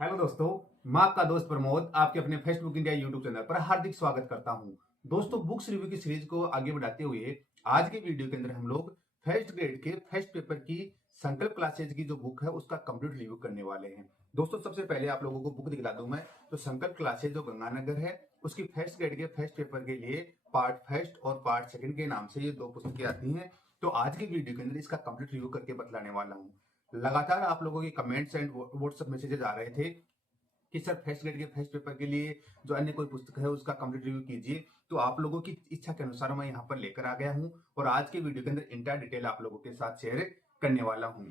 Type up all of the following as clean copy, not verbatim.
Hello दोस्तों, मैं आपका दोस्त प्रमोद आपके अपने फेसबुक इंडिया यूट्यूब चैनल पर हार्दिक स्वागत करता हूं। दोस्तों, बुक्स रिव्यू की सीरीज को आगे बढ़ाते हुए आज के वीडियो के अंदर हम लोग फर्स्ट ग्रेड के फर्स्ट पेपर की संकल्प क्लासेज की जो बुक है उसका कंप्लीट रिव्यू करने वाले हैं। दोस्तों, सबसे पहले आप लोगों को बुक दिखला दूं मैं। तो संकल्प क्लासेज जो गंगानगर है उसकी फर्स्ट ग्रेड के फर्स्ट पेपर के लिए पार्ट फर्स्ट और पार्ट सेकंड के नाम से ये दो पुस्तकें आती हैं। तो आज के वीडियो के अंदर इसका कंप्लीट रिव्यू करके बतलाने वाला हूँ। लगातार आप लोगों के कमेंट्स एंड व्हाट्सएप मैसेजेस आ रहे थे कि सर फर्स्ट ग्रेड के फर्स्ट पेपर के लिए जो अन्य कोई पुस्तक है उसका कंप्लीट रिव्यू कीजिए। तो आप लोगों की इच्छा के अनुसार मैं यहाँ पर लेकर आ गया हूँ और आज के वीडियो के अंदर इंटायर डिटेल आप लोगों के साथ शेयर करने वाला हूँ।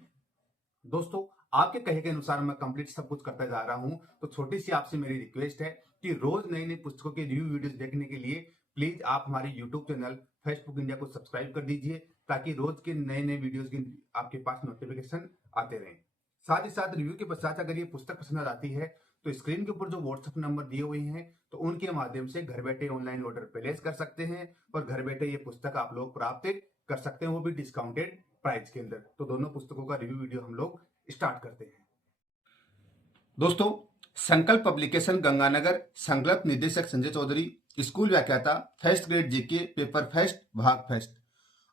दोस्तों, आपके कहे के अनुसार मैं कंप्लीट सब कुछ करता जा रहा हूँ। तो छोटी सी आपसे मेरी रिक्वेस्ट है कि रोज नई नई पुस्तकों के रिव्यू वीडियोस देखने के लिए प्लीज आप हमारे यूट्यूब चैनल फेसबुक इंडिया को सब्सक्राइब कर दीजिए ताकि रोज के नए नए वीडियोस की आपके पास नोटिफिकेशन आते रहें। साथ ही साथ रिव्यू के पश्चात अगर ये पुस्तक पसंद आती है तो स्क्रीन के ऊपर जो व्हाट्सएप नंबर दिए हुए हैं तो उनके माध्यम से घर बैठे ऑनलाइन ऑर्डर प्लेस कर सकते हैं और घर बैठे ये पुस्तक आप लोग प्राप्त कर सकते हैं, वो भी डिस्काउंटेड प्राइस के अंदर। तो दोनों पुस्तकों का रिव्यू वीडियो हम लोग स्टार्ट करते हैं। दोस्तों, संकल्प पब्लिकेशन गंगानगर, संकल्प निदेशक संजय चौधरी, स्कूल व्याख्याता first grade GK paper first भाग फर्स्ट।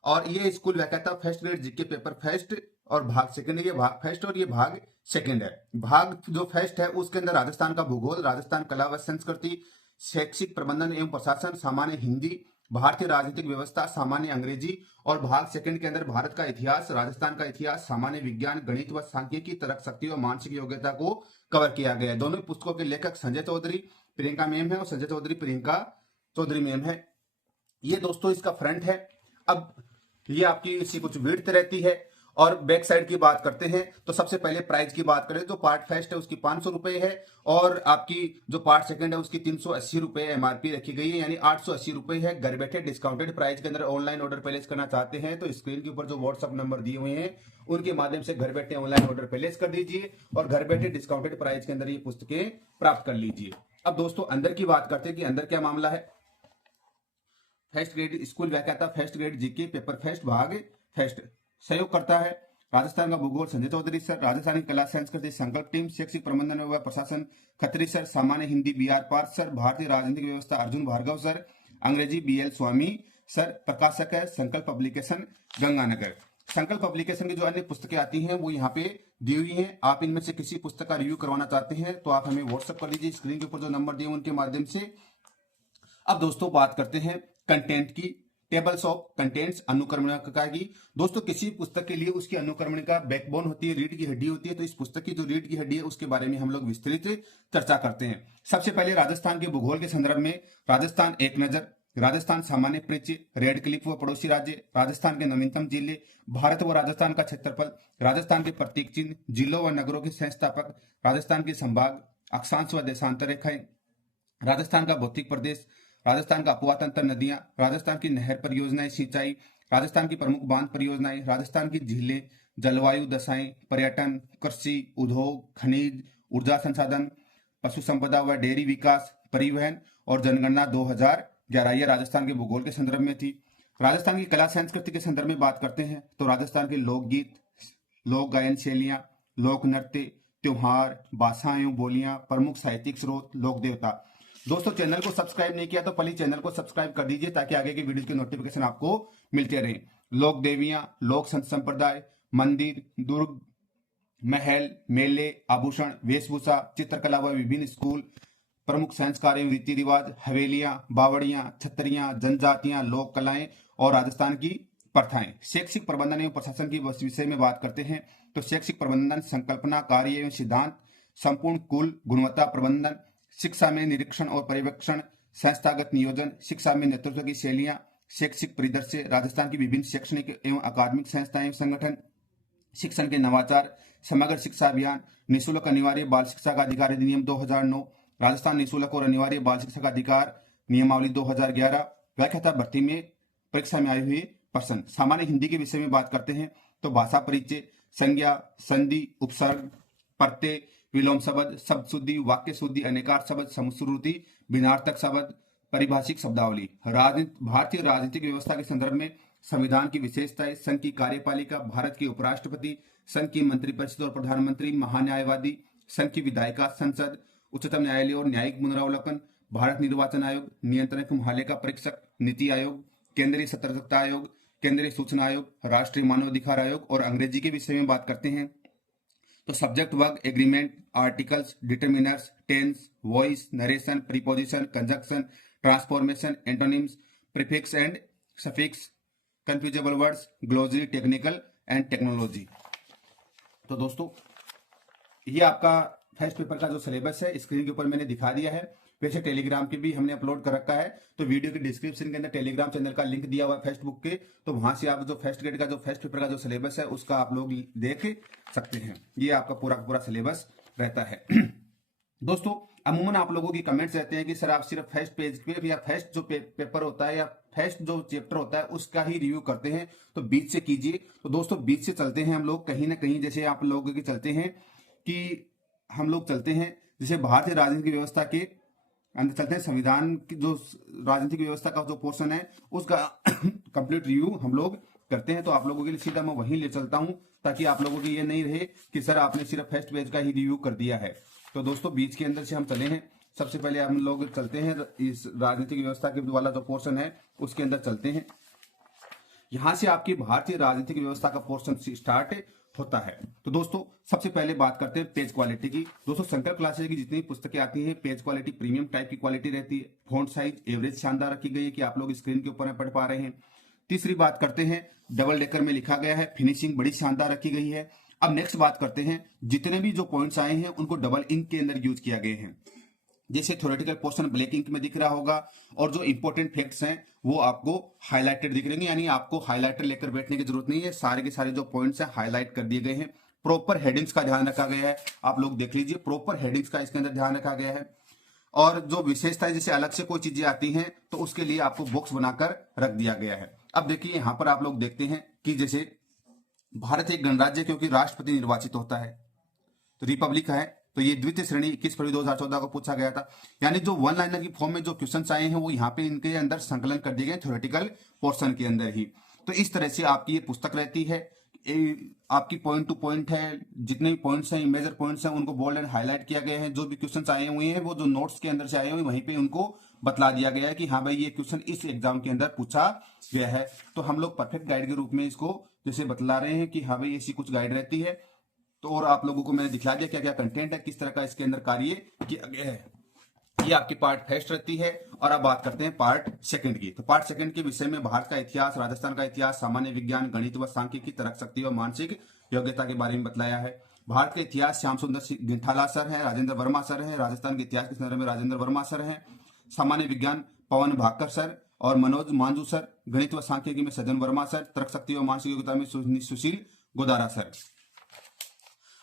और ये स्कूल व्याख्याता first grade GK paper first और भाग सेकंड है। ये भाग फर्स्ट और ये भाग सेकंड है। भाग जो फर्स्ट है उसके अंदर राजस्थान का भूगोल, राजस्थान कला व संस्कृति, शैक्षिक प्रबंधन एवं प्रशासन, सामान्य हिंदी, भारतीय राजनीतिक व्यवस्था, सामान्य अंग्रेजी। और भाग सेकंड के अंदर भारत का इतिहास, राजस्थान का इतिहास, सामान्य विज्ञान, गणित व सांख्यिकी, तर्क शक्ति व मानसिक योग्यता को कवर किया गया है। दोनों पुस्तकों के लेखक संजय चौधरी प्रियंका मैम है और संजय चौधरी प्रियंका चौधरी मैम है। ये दोस्तों इसका फ्रंट है। अब ये आपकी इसी कुछ विड्थ रहती है। और बैक साइड की बात करते हैं तो सबसे पहले प्राइस की बात करें तो पार्ट फर्स्ट है उसकी 500 रुपए है और आपकी जो पार्ट सेकंड है उसकी 380 रुपए एमआरपी रखी गई है, यानी 880 रुपए है। घर बैठे डिस्काउंटेड प्राइस के अंदर ऑनलाइन ऑर्डर प्लेस करना चाहते हैं तो स्क्रीन के ऊपर जो व्हाट्सअप नंबर दिए हुए हैं उनके माध्यम से घर बैठे ऑनलाइन ऑर्डर प्लेस कर दीजिए और घर बैठे डिस्काउंटेड प्राइस के अंदर ये पुस्तकें प्राप्त कर लीजिए। अब दोस्तों अंदर की बात करते हैं कि अंदर क्या मामला है। फर्स्ट ग्रेड स्कूल व्याख्याता first grade GK paper first भाग फर्स्ट। सहयोग करता है राजस्थान का भूगोल संजय चौधरी सर, राजस्थानी कला संस्कृति संकल्प टीम, शैक्षिक प्रबंधन व प्रशासन खत्री सर, सामान्य हिंदी BR पार्थ सर, भारतीय राजनीतिक व्यवस्था अर्जुन भार्गव सर, अंग्रेजी BL स्वामी सर। प्रकाशक है संकल्प पब्लिकेशन गंगानगर। संकल्प पब्लिकेशन की जो अन्य पुस्तकें आती हैं वो यहाँ पे दी हुई हैं। आप इनमें से किसी पुस्तक का रिव्यू करवाना चाहते हैं तो आप हमें व्हाट्सएप कर दीजिए, स्क्रीन के ऊपर जो नंबर दिए उनके माध्यम से। अब दोस्तों बात करते हैं कंटेंट की। टेबल्स ऑफ कंटेंट्स, अनुक्रमणिका की। दोस्तों किसी पुस्तक के लिए उसकी अनुक्रमणिका बैकबोन होती है, रीढ़ की हड्डी होती है। तो इस पुस्तक की जो रीढ़ की हड्डी है उसके बारे में हम लोग विस्तृत चर्चा करते हैं। सबसे पहले राजस्थान के भूगोल के संदर्भ में राजस्थान एक नजर, राजस्थान सामान्य परिचय, रेड क्लिफ व पड़ोसी राज्य, राजस्थान के नवीनतम जिले, भारत व राजस्थान का क्षेत्रफल, राजस्थान के प्रतीक चिन्ह, जिलों व नगरों के संस्थापक, राजस्थान के संभाग, अक्षांश व देशांतर रेखाएं, राजस्थान का भौतिक प्रदेश, राजस्थान का अपवातंत्र नदियां, राजस्थान की नहर परियोजनाएं सिंचाई, राजस्थान की प्रमुख बांध परियोजनाएं, राजस्थान की झीलें, जलवायु दशाएं, पर्यटन, कृषि, उद्योग, खनिज, ऊर्जा संसाधन, पशु संपदा व डेयरी विकास, परिवहन और जनगणना 2011 ये राजस्थान के भूगोल के संदर्भ में थी। राजस्थान की कला संस्कृति के संदर्भ में बात करते हैं तो राजस्थान के लोकगीत, लोक गायन शैलियां, लोक नृत्य, त्योहार, भाषाएं, बोलियां, प्रमुख साहित्यिक स्रोत, लोक देवता। दोस्तों चैनल को सब्सक्राइब नहीं किया तो प्लीज चैनल को सब्सक्राइब कर दीजिए ताकि आगे की वीडियो की नोटिफिकेशन आपको मिलते रहे। लोक देवियां, लोक संत संप्रदाय, मंदिर, दुर्ग, महल, मेले, आभूषण, वेशभूषा, चित्रकला व विभिन्न स्कूल, प्रमुख संस्कार एवं रीति रिवाज, हवेलियां, बावड़ियां, छतरियां, जनजातियां, लोक कलाएं और राजस्थान की प्रथाएं। शैक्षिक प्रबंधन एवं प्रशासन की विषय में बात करते हैं तो शैक्षिक प्रबंधन संकल्पना, कार्य एवं सिद्धांत, संपूर्ण कुल गुणवत्ता प्रबंधन, शिक्षा में निरीक्षण और पर्यवेक्षण, संस्थागत नियोजन, शिक्षा में नेतृत्व की शैलियां, शैक्षिक परिदृश्य, राजस्थान की विभिन्न शैक्षणिक एवं अकादमिक संस्थाएं संगठन, शिक्षण के नवाचार, समग्र शिक्षा अभियान, निःशुल्क अनिवार्य बाल शिक्षा का अधिकार अधिनियम 2009, राजस्थान निःशुल्क और अनिवार्य बाल शिक्षा का अधिकार नियमावली 2011, व्याख्याता भर्ती में परीक्षा में आए हुए प्रश्न। सामान्य हिंदी के विषय में बात करते हैं तो भाषा परिचय, संज्ञा, संधि, उपसर्ग, प्रत्यय, विलोम शब्द, शब्द शुद्धि, वाक्य शुद्धि, अनेकार शब्द, समुश्रुति, भिन्नार्थक शब्द, परिभाषिक शब्दावली। भारतीय राजनीतिक व्यवस्था के संदर्भ में संविधान की विशेषताएं, संघ की कार्यपालिका, भारत के उपराष्ट्रपति, संघ की मंत्रिपरिषद और प्रधानमंत्री, महान्यायवादी, संघ की विधायिका संसद, उच्चतम न्यायालय और न्यायिक पुनरावलोकन, भारत निर्वाचन आयोग, नियंत्रण कुम्हाले का परीक्षक, नीति आयोग, केंद्रीय सतर्कता आयोग, केंद्रीय सूचना आयोग, राष्ट्रीय मानवाधिकार आयोग। और अंग्रेजी के विषय में बात करते हैं तो subject, verb, agreement, articles, determiners, tense, voice, narration, preposition, conjunction, transformation, antonyms, prefix and suffix, confusable words, glossary, technical and technology. तो दोस्तों ये आपका फर्स्ट पेपर का जो सिलेबस है स्क्रीन के ऊपर मैंने दिखा दिया है। वैसे टेलीग्राम की भी हमने अपलोड कर रखा है, तो वीडियो के डिस्क्रिप्शन के अंदर टेलीग्राम चैनल का लिंक दिया हुआ है फेस्ट बुक के, तो वहां से आप जो फर्स्ट ग्रेड का जो फर्स्ट पेपर का जो सिलेबस है उसका आप लोग देख सकते हैं। ये आपका पूरा सिलेबस रहता है। दोस्तों अमूमन आप लोगों की कमेंट्स रहते हैं कि सर आप सिर्फ फर्स्ट पेज पे या फर्स्ट जो पेपर होता है या फर्स्ट जो चैप्टर होता है उसका ही रिव्यू करते हैं, तो बीच से कीजिए। तो दोस्तों बीच से चलते हैं हम लोग कहीं ना कहीं, जैसे आप लोगों की चलते हैं कि हम लोग चलते हैं जैसे भारतीय राजनीतिक व्यवस्था के अंदर चलते हैं, संविधान की जो राजनीतिक व्यवस्था का जो पोर्शन है उसका कंप्लीट रिव्यू हम लोग करते हैं। तो आप लोगों के लिए सीधा मैं वहीं ले चलता हूं ताकि आप लोगों की ये नहीं रहे कि सर आपने सिर्फ फर्स्ट पेज का ही रिव्यू कर दिया है। तो दोस्तों बीच के अंदर से हम चले हैं, सबसे पहले हम लोग चलते हैं इस राजनीतिक व्यवस्था के वाला जो पोर्शन है उसके अंदर चलते हैं। यहां से आपकी भारतीय राजनीतिक व्यवस्था का पोर्शन स्टार्ट होता है। तो दोस्तों सबसे पहले बात करते हैं पेज क्वालिटी की। दोस्तों शंकर क्लासेज की जितनी पुस्तकें आती हैं पेज क्वालिटी प्रीमियम टाइप की क्वालिटी रहती है। फॉन्ट साइज एवरेज शानदार रखी गई है कि आप लोग स्क्रीन के ऊपर पढ़ पा रहे हैं। तीसरी बात करते हैं डबल डेकर में लिखा गया है, फिनिशिंग बड़ी शानदार रखी गई है। अब नेक्स्ट बात करते हैं जितने भी जो पॉइंट्स आए हैं उनको डबल इंक के अंदर यूज किया गए हैं। जैसे थ्योरेटिकल पोर्शन ब्लैक इंक में दिख रहा होगा और जो इंपॉर्टेंट फैक्ट्स हैं वो आपको हाईलाइटेड दिख रहे हैं, यानी आपको हाईलाइटर लेकर बैठने की जरूरत नहीं है, सारे के सारे जो पॉइंट्स हैं हाईलाइट कर दिए गए हैं। प्रॉपर हेडिंग्स का ध्यान रखा गया है, आप लोग देख लीजिए प्रॉपर हेडिंग्स का इसके अंदर ध्यान रखा गया है। और जो विशेषताएं जैसे अलग से कोई चीजें आती हैं तो उसके लिए आपको बॉक्स बनाकर रख दिया गया है। अब देखिए यहां पर आप लोग देखते हैं कि जैसे भारत एक गणराज्य क्योंकि राष्ट्रपति निर्वाचित होता है, तो रिपब्लिक है, तो ये द्वितीय श्रेणी 21 फरवरी 2014 को पूछा गया था। यानी जो वन लाइनर की फॉर्म में जो क्वेश्चंस आए हैं वो यहाँ पे इनके अंदर संकलन कर दिए गए थ्योरेटिकल पोर्शन के अंदर ही। तो इस तरह से आपकी ये पुस्तक रहती है, आपकी पॉइंट टू पॉइंट है, जितने भी पॉइंट्स हैं मेजर पॉइंट्स हैं उनको बोल्ड एंड हाईलाइट किया गया है। जो भी क्वेश्चंस आए हुए हैं वो जो नोट्स के अंदर से आए हुए वहीं पे उनको बतला दिया गया है कि हाँ भाई ये क्वेश्चन इस एग्जाम के अंदर पूछा गया है। तो हम लोग परफेक्ट गाइड के रूप में इसको जैसे बतला रहे हैं कि हाँ भाई ऐसी कुछ गाइड रहती है। तो और आप लोगों को मैंने दिखला दिया क्या क्या कंटेंट है, किस तरह का इसके अंदर कार्य किया गया है। ये आपकी पार्ट फर्स्ट रहती है। और अब बात करते हैं पार्ट सेकंड की। तो पार्ट सेकंड के विषय में भारत का इतिहास, राजस्थान का इतिहास, सामान्य विज्ञान, गणित व सांख्यिकी, तर्क शक्ति व मानसिक योग्यता के बारे में बतलाया है। भारत का इतिहास श्याम सुंदर गिंठाला सर है, राजेंद्र वर्मा सर है। राजस्थान के इतिहास के संदर्भ में राजेंद्र वर्मा सर है। सामान्य विज्ञान पवन भाकर सर और मनोज मांझू सर। गणित व सांख्यिकी में सज्जन वर्मा सर। तर्क शक्ति व मानसिक योग्यता में सुशील गोदारा सर।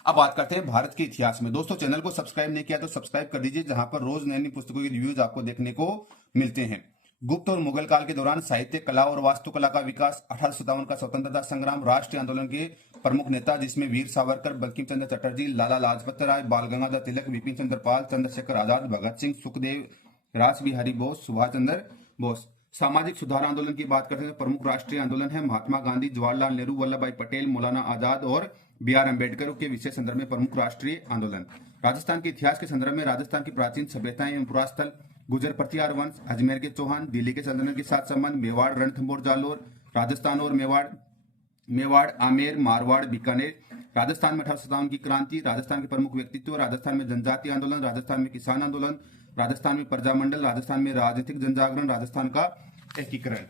अब बात करते हैं भारत के इतिहास में। दोस्तों चैनल को सब्सक्राइब नहीं किया तो सब्सक्राइब कर दीजिए, जहां पर रोज नई नई पुस्तकों के रिव्यूज आपको देखने को मिलते हैं। गुप्त और मुगल काल के दौरान साहित्य, कला और वास्तुकला का विकास। 1857 का स्वतंत्रता संग्राम। राष्ट्रीय आंदोलन के प्रमुख नेता जिसमें वीर सावरकर, बंकिम चंद्र चटर्जी, लाला लाजपत राय, बाल गंगाधर तिलक, विपिन चंद्र पाल, चंद्रशेखर आजाद, भगत सिंह, सुखदेव, रास बिहारी बोस, सुभाष चंद्र बोस। सामाजिक सुधार आंदोलन की बात करते हैं, प्रमुख राष्ट्रीय आंदोलन है महात्मा गांधी, जवाहरलाल नेहरू, वल्लभ भाई पटेल, मौलाना आजाद और बी.आर. अम्बेडकर के विशेष संदर्भ में प्रमुख राष्ट्रीय आंदोलन। राजस्थान के इतिहास के संदर्भ में राजस्थान की प्राचीन सभ्यताएं एवं पुरास्थल, गुजर प्रतिहार वंश, अजमेर के चौहान, दिल्ली के सल्तनत के साथ संबंध, मेवाड़, रणथंभौर, जालोर, राजस्थान और मेवाड़, आमेर, मारवाड़, बीकानेर। राजस्थान में 1857 की क्रांति, राजस्थान के प्रमुख व्यक्तित्व, राजस्थान में जनजातीय आंदोलन, राजस्थान में किसान आंदोलन, राजस्थान में प्रजामंडल, राजस्थान में राजनीतिक जनजागरण, राजस्थान का एकीकरण।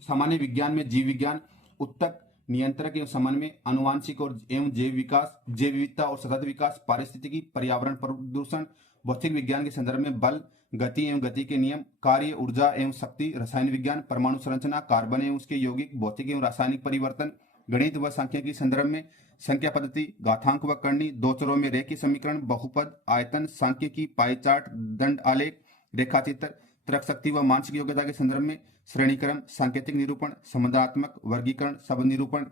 सामान्य विज्ञान में जीव विज्ञान, उत्तक, नियंत्रक एवं समन्वय, अनुवांशिक और एवं जैव विकास, जैव विविधता और सतत विकास, पारिस्थितिकी, पर्यावरण प्रदूषण। भौतिक विज्ञान के संदर्भ में बल, गति एवं गति के नियम, कार्य, ऊर्जा एवं शक्ति। रसायन विज्ञान, परमाणु संरचना, कार्बन एवं उसके यौगिक, भौतिक एवं रासायनिक परिवर्तन। गणित व सांख्यिकी के संदर्भ में संख्या पद्धति, घातांक व करनी, दो चरों में रेखीय समीकरण, बहुपद, आयतन, सांख्यिकी, पाई चार्ट, दंड आलेख, रेखाचित्र। तर्क शक्ति व मानसिक योग्यता के संदर्भ में श्रेणीक्रम, सांकेतिक निरूपण, संबंधात्मक वर्गीकरण, शब्द निरूपण,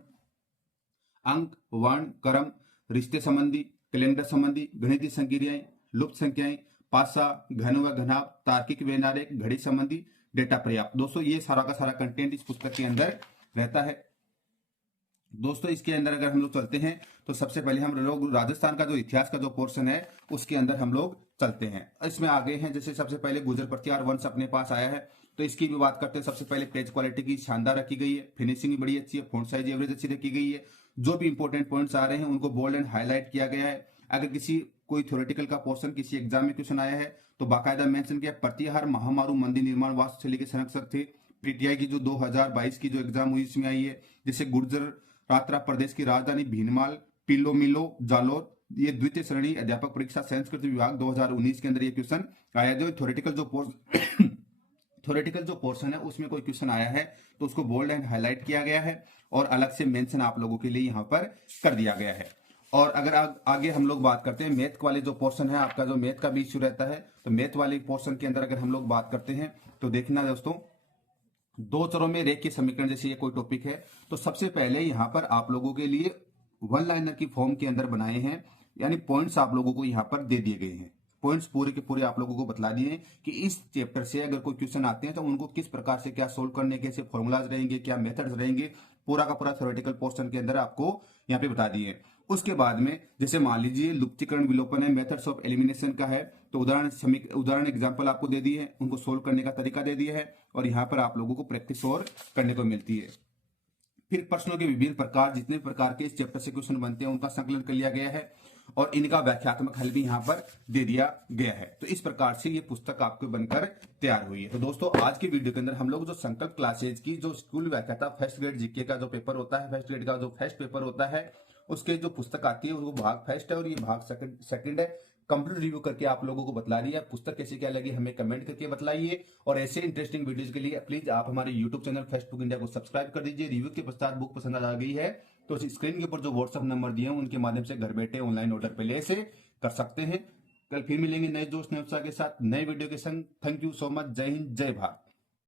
अंक, वर्ण, क्रम, रिश्ते संबंधी, कैलेंडर संबंधी, गणितीय संक्रियाएं, लुप्त संख्याएं, पासा, घन व घनाभ, तार्किक व्यवहारिक, घड़ी संबंधी, डेटा पर्याप्त। दोस्तों ये सारा का सारा कंटेंट इस पुस्तक के अंदर रहता है। दोस्तों इसके अंदर अगर हम लोग चलते हैं तो सबसे पहले हम लोग राजस्थान का जो इतिहास का जो पोर्शन है उसके अंदर हम लोग चलते हैं। इसमें आगे हैं जैसे सबसे पहले गुर्जर प्रतिहार वंश अपने पास आया है, तो इसकी भी बात करते हैं। सबसे पहले पेज क्वालिटी की शानदार रखी गई है, फिनिशिंग भी बड़ी अच्छी है, फॉन्ट साइज एवरेज अच्छी रखी गई है। जो भी इंपॉर्टेंट पॉइंट्स आ रहे हैं उनको बोल्ड एंड हाईलाइट किया गया है। अगर किसी कोई थ्योरेटिकल का पोर्शन किसी एग्जाम में क्वेश्चन आया है तो बाकायदा मेंशन किया प्रतिहार महामारू मंदिर निर्माण वास्तुशैली के संरक्षक थे। पीटीआई की जो 2022 की जो एग्जाम हुई इसमें आई है, जैसे गुर्जर रात्रा प्रदेश की राजधानी भीनमाल पिलोमिलो जालोर, ये द्वितीय श्रेणी अध्यापक परीक्षा संस्कृत विभाग 2019 के अंदर ये क्वेश्चन आया। जो थ्योरेटिकल जो पोर्शन है उसमें कोई क्वेश्चन आया है तो उसको बोल्ड एंड हाईलाइट किया गया है और अलग से मेंशन आप लोगों के लिए यहाँ पर कर दिया गया है। और अगर आगे हम लोग बात करते हैं मैथ वाले जो पोर्शन है, आपका जो मैथ का भी इश्यू रहता है, तो मैथ वाले पोर्शन के अंदर अगर हम लोग बात करते हैं तो देखना दोस्तों, दो चरों में रेखीय समीकरण जैसे ये कोई टॉपिक है तो सबसे पहले यहाँ पर आप लोगों के लिए वन लाइनर की फॉर्म के अंदर बनाए हैं, यानी पॉइंट्स आप लोगों को यहाँ पर दे दिए गए हैं। पॉइंट्स पूरे के पूरे आप लोगों को बतला दिए हैं कि इस चैप्टर से अगर कोई क्वेश्चन आते हैं तो उनको किस प्रकार से क्या सोल्व करने के फॉर्मूलाज रहेंगे, क्या मेथड्स रहेंगे, पूरा का पूरा थ्योरेटिकल पोर्शन के अंदर आपको यहाँ पे बता दिए हैं। उसके बाद में जैसे मान लीजिए लुप्तीकरण विलोपन है, मेथड्स ऑफ एलिमिनेशन का है, तो उदाहरण एग्जांपल आपको दे दिए हैं, उनको सोल्व करने का तरीका दे दिया है और यहाँ पर आप लोगों को प्रैक्टिस और करने को मिलती है। फिर प्रश्नों के विभिन्न प्रकार, जितने प्रकार के इस चैप्टर से क्वेश्चन बनते हैं उनका संकलन कर लिया गया है और इनका व्याख्यात्मक हल भी यहाँ पर दे दिया गया है। तो इस प्रकार से ये पुस्तक आपको बनकर तैयार हुई है। तो दोस्तों आज की वीडियो के अंदर हम लोग जो संकल्प क्लासेज की जो स्कूल व्याख्याता फर्स्ट ग्रेड जीके का जो पेपर होता है, फर्स्ट ग्रेड का जो फर्स्ट पेपर होता है, उसके जो पुस्तक आती है वो भाग फर्स्ट है और ये भाग सेकंड है। कंप्लीट रिव्यू करके आप लोगों को बतला दिया। पुस्तक कैसे क्या लगी हमें कमेंट करके बतलाइए और ऐसे इंटरेस्टिंग वीडियोस के लिए प्लीज आप हमारे YouTube channel first book India को सब्सक्राइब कर दीजिए। रिव्यू के पश्चात बुक पसंद आ गई है तो स्क्रीन के ऊपर जो व्हाट्सएप नंबर दिए हैं उनके माध्यम से घर बैठे ऑनलाइन ऑर्डर पहले से कर सकते हैं। कल फिर मिलेंगे नए दोस्त नए उत्साह के साथ नए वीडियो के संग। Thank you so much. जय हिंद, जय भारत।